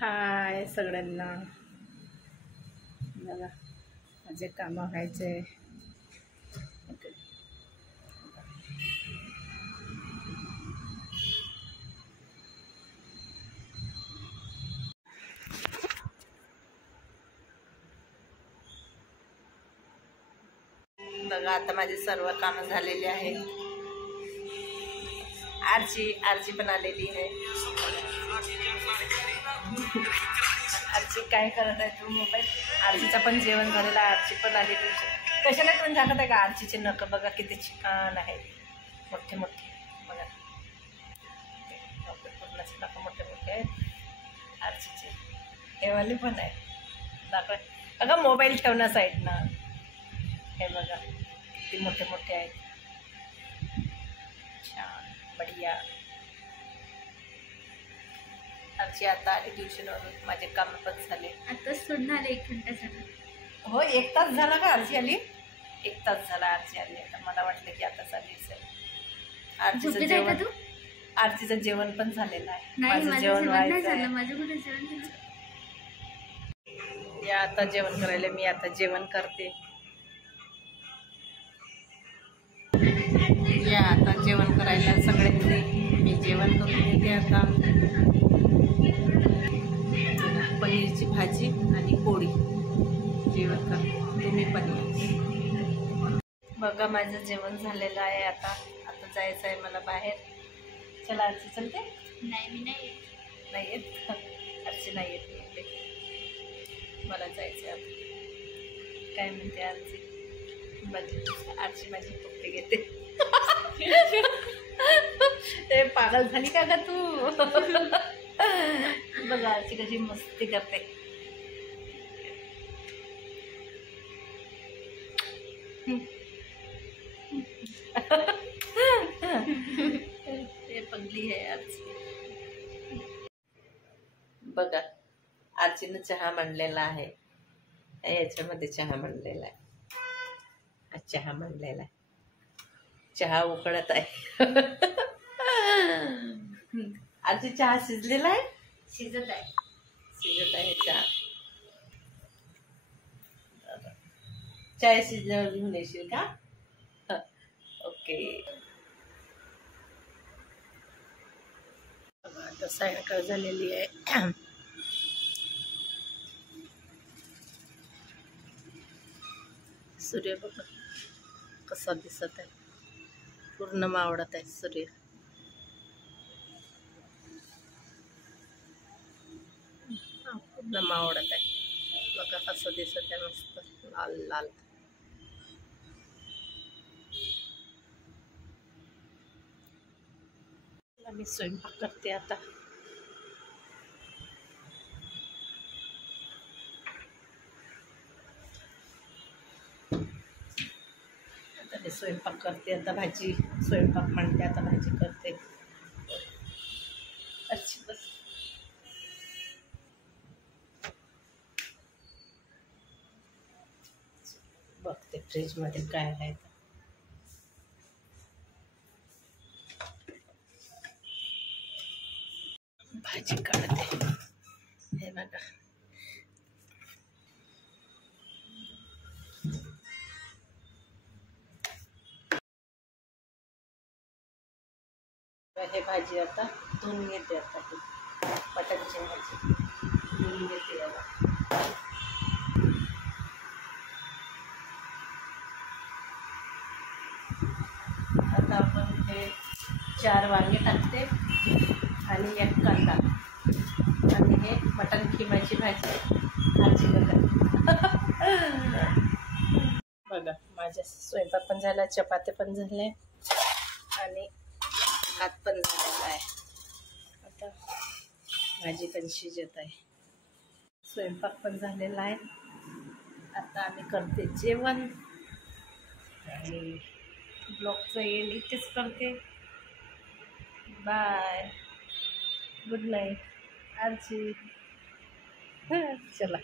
हाय सगळ्यांना. बघा माझे कामं व्हायचे. ओके. बघा आता माझे सर्व कामं झालेली आहेत. आरची पण आलेली आहे. आरची काय करत आहे तू मोबाईल? आरचीचं पण जेवण झालेलं आहे. आरची पण आली ट्यूशन. कशाला पण झाकत आहे का? आरचीचे नख बघा किती छान आहेत, मोठे मोठे. बघा पूर्णच नख मोठे मोठे आहेत आरचीचे. हे वाले पण आहे दाखव. अगं मोबाईल ठेवणं साईड ना. हे बघा किती मोठे मोठे आहेत. छान बढिया. आरची आता आली ट्युशनवरून. माझे काम पण झाले. आताच सोडणार 1 घंटा झाला. हो 1 तास झाला का आरची आली? 1 तास झाला आरची आली. आता मला वाटलं की आता चालली असेल. आरचीचं जेवण, आरचीचं जेवण पण झालेलं आहे. माझं जेवण व्हायचं आहे. माझं कुठे जेवण झालं? या आता जेवण करायला. मी आता जेवण करते. या आता जेवण करायला सगळ्यांनी. मी जेवण करून घेते आता. पनीरची भाजी आणि पोळी जेवण करते. तुम्ही पण बघा माझं जेवण झालेलं आहे. आता जायचं आहे मला बाहेर. चला आरची चलते. नाही मी नाही येत. आरची नाही येत. मला जायचं आहे आता. काय म्हणते आरची? आरची माझी पप्पी घेते. ते पागल झाली का ग तू? बघा आरची कशी मस्ती करते. ते पगली आहे आरची. बघा आरचीनं चहा मांडलेला आहे. याच्यामध्ये चहा मांडलेला आहे. चहा मांडलेला आहे. चहा उकळत आहे. आरची चहा शिजलेला आहे? शिजत आहे चहा. चाय शिजल्यावर घेऊन येशील का? ओके. आता सायंकाळ झालेली आहे. सूर्य बघा कसा दिसत आहे. पूर्ण मावळत आहे सूर्य. पूर्ण मावळत आहे. बघा कसं दिसत आहे. मस्त लाल लाल. मी स्वयंपाक करते आता. मी स्वयंपाक करते आता. भाजी स्वयंपाक म्हणते आता. भाजी करते. अच्छी बस. बघते फ्रीज मध्ये काय आहे. भाजी काढते. हे बघा हे भाजी आता धुवून घेते. आता ती मटणची भाजी धुवून घेते. आता आपण हे 4 वांगे टाकते आणि 1 कांदा आणि हे मटण खिमाची भाजी. आजी बघा माझ्या स्वयंपाक पण झाला. चपाती पण झाले आणि भात पण झालेला आहे. आता भाजी पण शिजत आहे. स्वयंपाक पण झालेला आहे. आता आम्ही करते जेवण आणि ब्लॉगचं येईल इथेच करते. बाय. गुड नाईट आरची. चला.